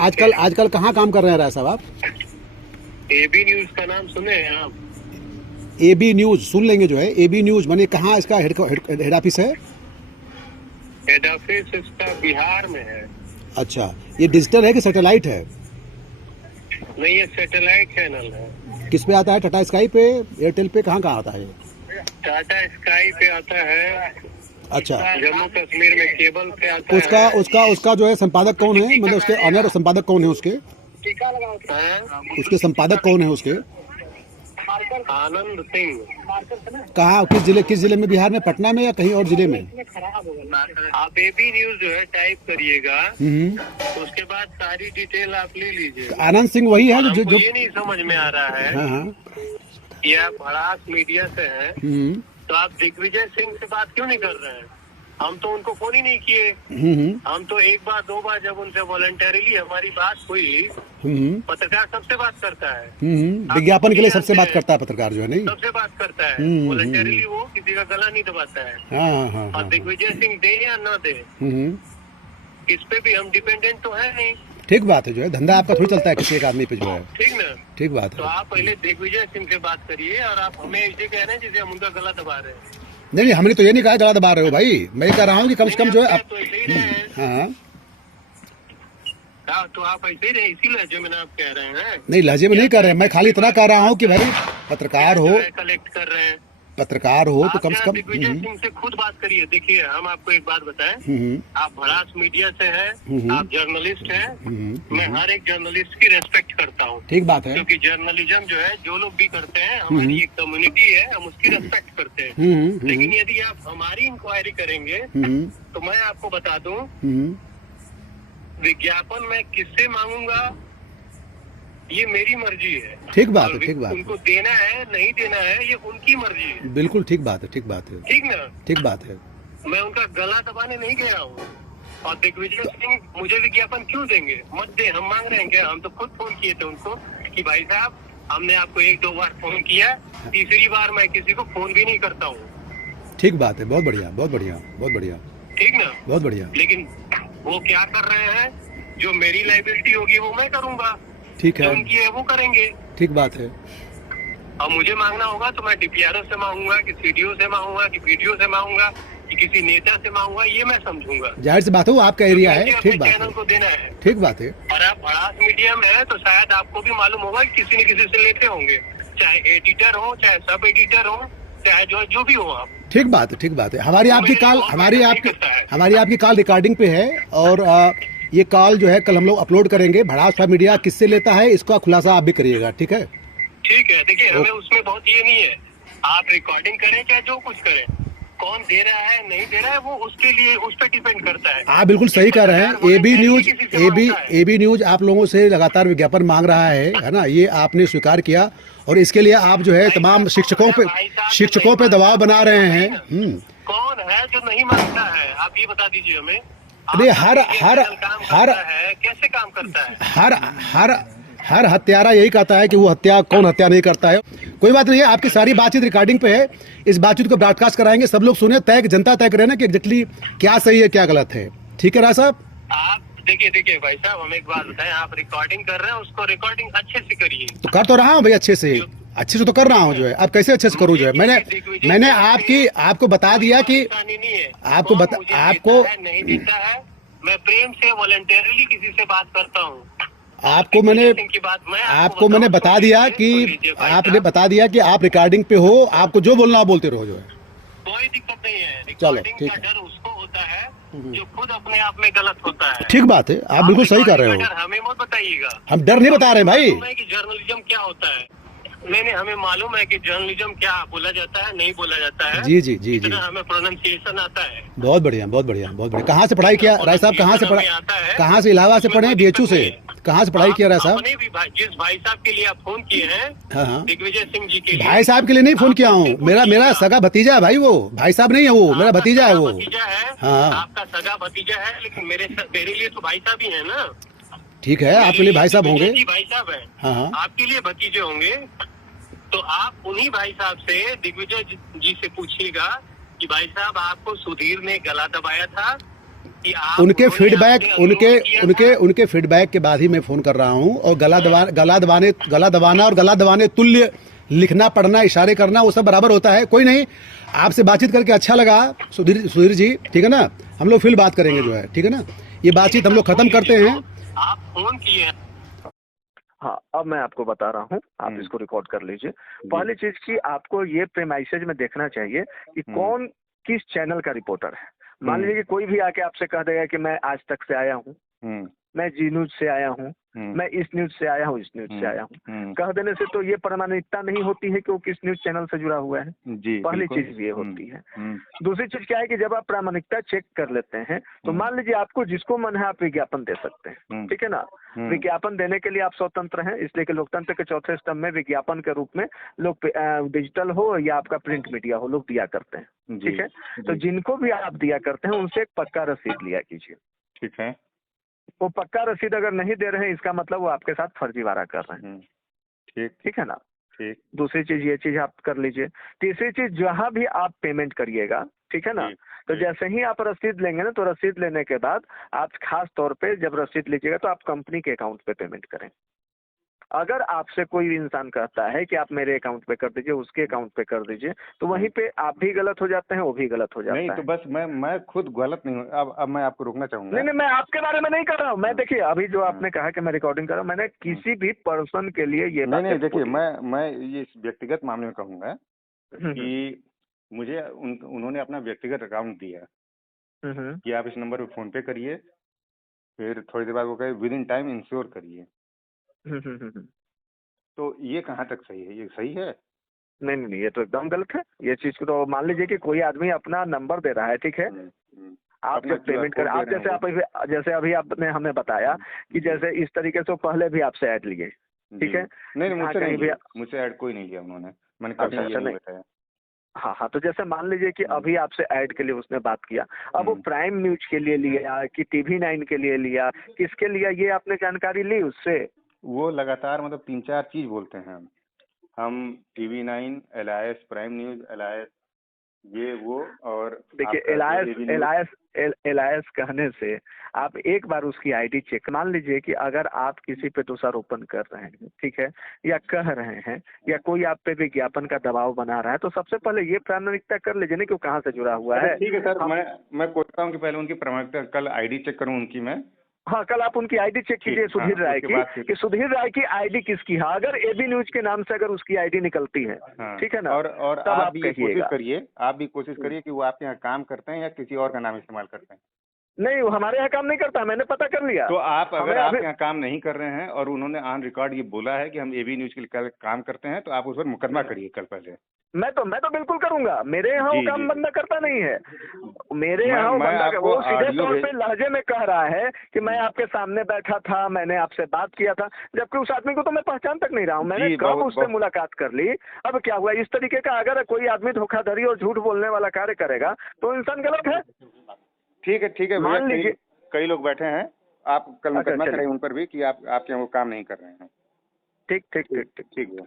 आजकल कहाँ काम कर रहे हैं राय साहब आप? एबी न्यूज का नाम सुने हैं आप? एबी न्यूज सुन लेंगे जो है। एबी न्यूज माने कहाँ इसका हेड ऑफिस है? हेड ऑफिस इसका बिहार में है। अच्छा, ये डिजिटल है कि सैटेलाइट है? नहीं, ये सैटेलाइट चैनल है। किस पे आता है? टाटा स्काई पे, एयरटेल पे, कहाँ आता है? टाटा स्काई पे आता है। अच्छा, जम्मू कश्मीर में केबल पे आता है। उसका जो है संपादक कौन है? मतलब उसके ऑनर संपादक कौन है उसके? हाँ? उसके संपादक कौन है उसके? आनंद सिंह। कहाँ, किस जिले में? बिहार में, पटना में या कहीं और जिले में? आप एबी न्यूज जो है टाइप करिएगा, तो उसके बाद सारी डिटेल आप ले लीजिए। आनंद सिंह वही है जो ये नहीं समझ में आ रहा है। हाँ। ये आप भड़ास मीडिया से हैं, तो आप दिग्विजय सिंह से बात क्यों नहीं कर रहे हैं? हम तो उनको फोन ही नहीं किए। हम तो एक बार दो बार जब उनसे वॉलंटरीली हमारी बात हुई, पत्रकार सबसे बात करता है। विज्ञापन के लिए सबसे बात करता है पत्रकार जो है, नहीं सबसे बात करता है वॉलंटरीली, वो किसी का गला नहीं दबाता है। हाँ। और दिग्विजय सिंह दे या न दे, इस पे भी हम डिपेंडेंट तो है नहीं। ठीक बात है, जो है धंधा आपका थोड़ी चलता है किसी एक आदमी पे जो है। ठीक ना? ठीक बात तो है। आप पहले दिग्विजय सिंह से बात करिए, और आप हमें ऐसे कह रहे हैं जैसे हम उनका गला दबा रहे हैं। नहीं, हमने तो ये नहीं कहा गला दबा रहे हो भाई। मैं ये कह रहा हूँ कि कम से कम जो है तो ऐसे ही रहे हैं। हाँ, तो आप ऐसे ही रहे, इसी लहजे में ना आप कह रहे हैं। नहीं लहजे में नहीं कर रहे हैं, मैं खाली इतना कह रहा हूँ कि भाई पत्रकार हो तो कम से कम दिग्विजय सिंह से खुद बात करिए। देखिए, हम आपको एक बात बताएं, आप भड़ास मीडिया से हैं, आप जर्नलिस्ट हैं। मैं हर एक जर्नलिस्ट की रेस्पेक्ट करता हूँ। ठीक बात है, क्योंकि जर्नलिज्म जो है, जो लोग भी करते हैं, हमारी एक कम्युनिटी है, हम उसकी रेस्पेक्ट करते हैं। लेकिन यदि आप हमारी इंक्वायरी करेंगे, तो मैं आपको बता दूं, विज्ञापन मैं किससे मांगूंगा ये मेरी मर्जी है। ठीक बात है, ठीक बात है। उनको देना है नहीं देना है ये उनकी मर्जी है। बिल्कुल ठीक बात है, ठीक बात है, ठीक ना? ठीक बात है। मैं उनका गला दबाने नहीं गया हूँ। और दिग्विजय सिंह मुझे विज्ञापन क्यों देंगे? मत दे, हम मांग रहे हैं क्या? हम तो खुद फोन किए थे उनको कि भाई साहब, हमने आपको एक दो बार फोन किया, तीसरी बार मैं किसी को फोन भी नहीं करता हूँ। ठीक बात है, बहुत बढ़िया, बहुत बढ़िया, बहुत बढ़िया। ठीक ना? बहुत बढ़िया। लेकिन वो क्या कर रहे हैं, जो मेरी लाइबिलिटी होगी वो मैं करूंगा, ठीक है, जो उनकी है वो करेंगे। ठीक बात है। और मुझे मांगना होगा तो मैं डीपीआरओ से मांगूंगा, कि सीडीओ से मांगूंगा, कि पीडीओ से मांगूंगा, कि किसी नेता से मांगूंगा, ये मैं समझूंगा। जाहिर सी बात है, वो आपका एरिया है। ठीक बात चैनल को देना है। ठीक बात है। और आप भड़ास मीडिया में है तो शायद आपको भी मालूम होगा कि किसी न किसी से लेते होंगे, चाहे एडिटर हो, चाहे सब एडिटर हो, चाहे जो भी हो आप। ठीक बात है, ठीक बात है। हमारी आपकी कॉल रिकॉर्डिंग पे है, और ये कॉल जो है कल हम लोग अपलोड करेंगे। भड़ास मीडिया किससे लेता है इसका खुलासा आप भी करिएगा, ठीक है? ठीक है। देखिए, हमें उसमें बहुत ये नहीं है, आप रिकॉर्डिंग करें चाहे जो कुछ करें, कौन दे रहा है नहीं दे रहा है वो उसके लिए, उस पर डिपेंड करता है। आप बिल्कुल सही कह रहे हैं। एबी न्यूज आप लोगों से लगातार विज्ञापन मांग रहा है ना? ये आपने स्वीकार किया, और इसके लिए आप जो है तमाम शिक्षकों पे दबाव बना रहे हैं। कौन है जो नहीं मांगता है, आप ये बता दीजिए हमें। अरे कैसे काम करता है? हर हत्यारा यही कहता है कि वो कौन हत्या नहीं करता है। कोई बात नहीं है, आपकी सारी बातचीत रिकॉर्डिंग पे है। इस बातचीत को ब्रॉडकास्ट कराएंगे, सब लोग सुने, जनता तय करे ना कि एग्जैक्टली क्या सही है क्या गलत है। ठीक है राय साहब? आप देखिए भाई साहब, हम एक बात बताएं, आप रिकॉर्डिंग कर रहे हैं, उसको रिकॉर्डिंग अच्छे से करिए। तो कर तो रहा हूँ भाई, अच्छे से तो कर रहा हूँ जो है। अब कैसे अच्छे से करूँ जो है? मैंने आपको बता दिया कि आपको नहीं देता है। मैं प्रेम से वॉलंटरीली किसी से बात करता हूँ। आपको मैंने बता दिया कि आपने बता दिया कि आप रिकॉर्डिंग पे हो, आपको जो बोलना बोलते रहो जो है। कोई दिक्कत नहीं है। चलो ठीक है। डर उसको होता है जो खुद अपने आप में गलत होता है। ठीक बात है, आप बिल्कुल सही कर रहे हो। हमें मत बताइएगा, हम डर नहीं बता रहे भाई कि जर्नलिज्म क्या होता है। नहीं, हमें मालूम है कि जर्नलिज्म क्या बोला जाता है, नहीं बोला जाता है। जी। हमें प्रोनाउंसिएशन आता है। बहुत बढ़िया, बहुत बढ़िया, बहुत बढ़िया। कहाँ से पढ़ाई किया राय साहब? कहाँ से? इलाहाबाद से पढ़े? बीएचयू से? कहाँ से पढ़ाई किया राय साहब? जिस भाई साहब के लिए आप फोन किए हैं, हाँ, दिग्विजय सिंह जी के लिए। भाई साहब के लिए नहीं फोन किया हूँ, मेरा सगा भतीजा है भाई, वो भाई साहब नहीं है, वो मेरा भतीजा है वो। हाँ, आपका सगा भतीजा है, लेकिन मेरे लिए तो भाई साहब ही है ना। ठीक है, आपके लिए भाई साहब होंगे। भाई साहब है, हाँ, आपके लिए भतीजे होंगे। तो आप उन्हीं भाई साहब से, दिग्विजय जी से पूछिएगा कि भाई साहब, आपको सुधीर ने गला दबाया था, कि आप उनके उन्होंने फीडबैक आपसे अनुरोध किया था। उनके फीडबैक के बाद ही मैं फोन कर रहा हूँ। और गला दबाना और गला दबाने तुल्य लिखना पढ़ना इशारे करना वो सब बराबर होता है। कोई नहीं, आपसे बातचीत करके अच्छा लगा सुधीर सुधीर जी, ठीक है ना। हम लोग फिर बात करेंगे जो है, ठीक है ना। ये बातचीत हम लोग खत्म करते हैं। आप फोन किए हैं। हाँ, अब मैं आपको बता रहा हूँ, आप इसको रिकॉर्ड कर लीजिए। पहली चीज की आपको ये प्रेमाइसेज में देखना चाहिए कि कौन किस चैनल का रिपोर्टर है। मान लीजिए कि कोई भी आके आपसे कह देगा कि मैं आज तक से आया हूँ, मैं जी न्यूज से आया हूँ, मैं इस न्यूज से आया हूँ, इस न्यूज से आया हूँ, कह देने से तो ये प्रामाणिकता नहीं होती है कि वो किस न्यूज चैनल से जुड़ा हुआ है। पहली चीज ये होती है। दूसरी चीज क्या है कि जब आप प्रामाणिकता चेक कर लेते हैं तो मान लीजिए आपको जिसको मन है आप विज्ञापन दे सकते हैं, ठीक है ना। विज्ञापन देने के लिए आप स्वतंत्र हैं, इसलिए कि लोकतंत्र के चौथे स्तंभ में विज्ञापन के रूप में लोग डिजिटल हो या आपका प्रिंट मीडिया हो, लोग दिया करते हैं, ठीक है। तो जिनको भी आप दिया करते हैं उनसे एक पक्का रसीद लिया कीजिए, ठीक है। वो पक्का रसीद अगर नहीं दे रहे हैं इसका मतलब वो आपके साथ फर्जीवाड़ा कर रहे हैं, ठीक है ना। ठीक। दूसरी चीज ये चीज आप कर लीजिए। तीसरी चीज, जहां भी आप पेमेंट करिएगा, ठीक है ना, तो जैसे ही आप रसीद लेंगे ना, तो रसीद लेने के बाद आप खास तौर पे जब रसीद लीजिएगा तो आप कंपनी के अकाउंट पे पेमेंट करें। अगर आपसे कोई इंसान कहता है कि आप मेरे अकाउंट पे कर दीजिए, उसके अकाउंट पे कर दीजिए, तो वहीं पे आप भी गलत हो जाते हैं, वो भी गलत हो जाता नहीं, है। तो बस मैं खुद गलत नहीं हूँ। अब मैं आपको रोकना चाहूंगा। नहीं, मैं आपके बारे में नहीं कर रहा हूँ। मैं देखिए अभी जो आपने कहा कि मैं रिकॉर्डिंग कर रहा हूँ, मैंने किसी भी पर्सन के लिए ये नहीं, देखिए मैं ये व्यक्तिगत मामले में कहूंगा हम्म, कि मुझे उन्होंने अपना व्यक्तिगत अकाउंट दिया कि आप इस नंबर पे फोन पे करिए, फिर थोड़ी देर बाद वो कहे विद इन टाइम इंश्योर करिए। तो ये कहाँ तक सही है? ये सही है? नहीं नहीं नहीं, ये तो एकदम गलत है। ये चीज को तो मान लीजिए कि कोई आदमी अपना नंबर दे रहा है, ठीक है, आप अपना जब पेमेंट QR कर, आप दे रहे हैं जैसे अभी आपने हमें बताया कि जैसे इस तरीके से वो पहले भी आपसे ऐड लिए, ठीक है। नहीं, मुझसे कहीं नहीं भी लिया, मुझसे ऐड कोई नहीं लिया उन्होंने। मैंने कभी अच्छा, ये नहीं नहीं। बताया। हाँ हाँ, तो जैसे मान लीजिए कि अभी आपसे ऐड के लिए उसने बात किया, अब वो प्राइम न्यूज के लिए लिया कि TV9 के लिए लिया, किसके लिए, ये आपने जानकारी ली उससे? वो लगातार मतलब 3-4 चीज बोलते हैं। हम TV9, LIS, prime news, LIS, ये वो, और देखिए एलायस कहने से आप एक बार उसकी आईडी चेक, मान लीजिए कि अगर आप किसी पे दोषारोपण कर रहे हैं, ठीक है, या कह रहे हैं, या कोई आप पे विज्ञापन का दबाव बना रहा है, तो सबसे पहले ये प्रामाणिकता कर लीजिए ना कि वो कहाँ से जुड़ा हुआ है। ठीक है सर, मैं कोशिश हूँ कि पहले उनकी प्रामाणिकता, कल आईडी चेक करूँ उनकी मैं। हाँ, कल आप उनकी आईडी चेक कीजिए सुधीर राय की, कि सुधीर राय की आईडी किसकी है। अगर AB न्यूज के नाम से अगर उसकी आईडी निकलती है, ठीक है ना, और तब आप भी ये कोशिश कहिएगा। आप भी कोशिश करिए कि वो आपके यहाँ काम करते हैं या किसी और का नाम इस्तेमाल करते हैं। नहीं, वो हमारे यहाँ काम नहीं करता, मैंने पता कर लिया। तो आप अगर आपके यहाँ काम नहीं कर रहे हैं और उन्होंने ऑन रिकॉर्ड ये बोला है कि हम AB न्यूज के लिए काम करते हैं, तो आप उस पर मुकदमा करिए कल पहले। मैं तो बिल्कुल करूंगा। मेरे यहाँ वो काम बंदा करता नहीं है। मेरे यहाँ वो बंदा, वो सीधे तौर पे लहजे में कह रहा है कि मैं आपके सामने बैठा था, मैंने आपसे बात किया था, जबकि उस आदमी को तो मैं पहचान तक नहीं रहा हूँ। मैंने कब उससे मुलाकात कर ली। अब क्या हुआ, इस तरीके का अगर कोई आदमी धोखाधड़ी और झूठ बोलने वाला कार्य करेगा तो इंसान गलत है। ठीक है, मान लीजिए कई लोग बैठे हैं, आप कल मुकदमा करें उन पर भी कि आपके यहाँ वो काम नहीं कर रहे हैं। ठीक। ठीक है।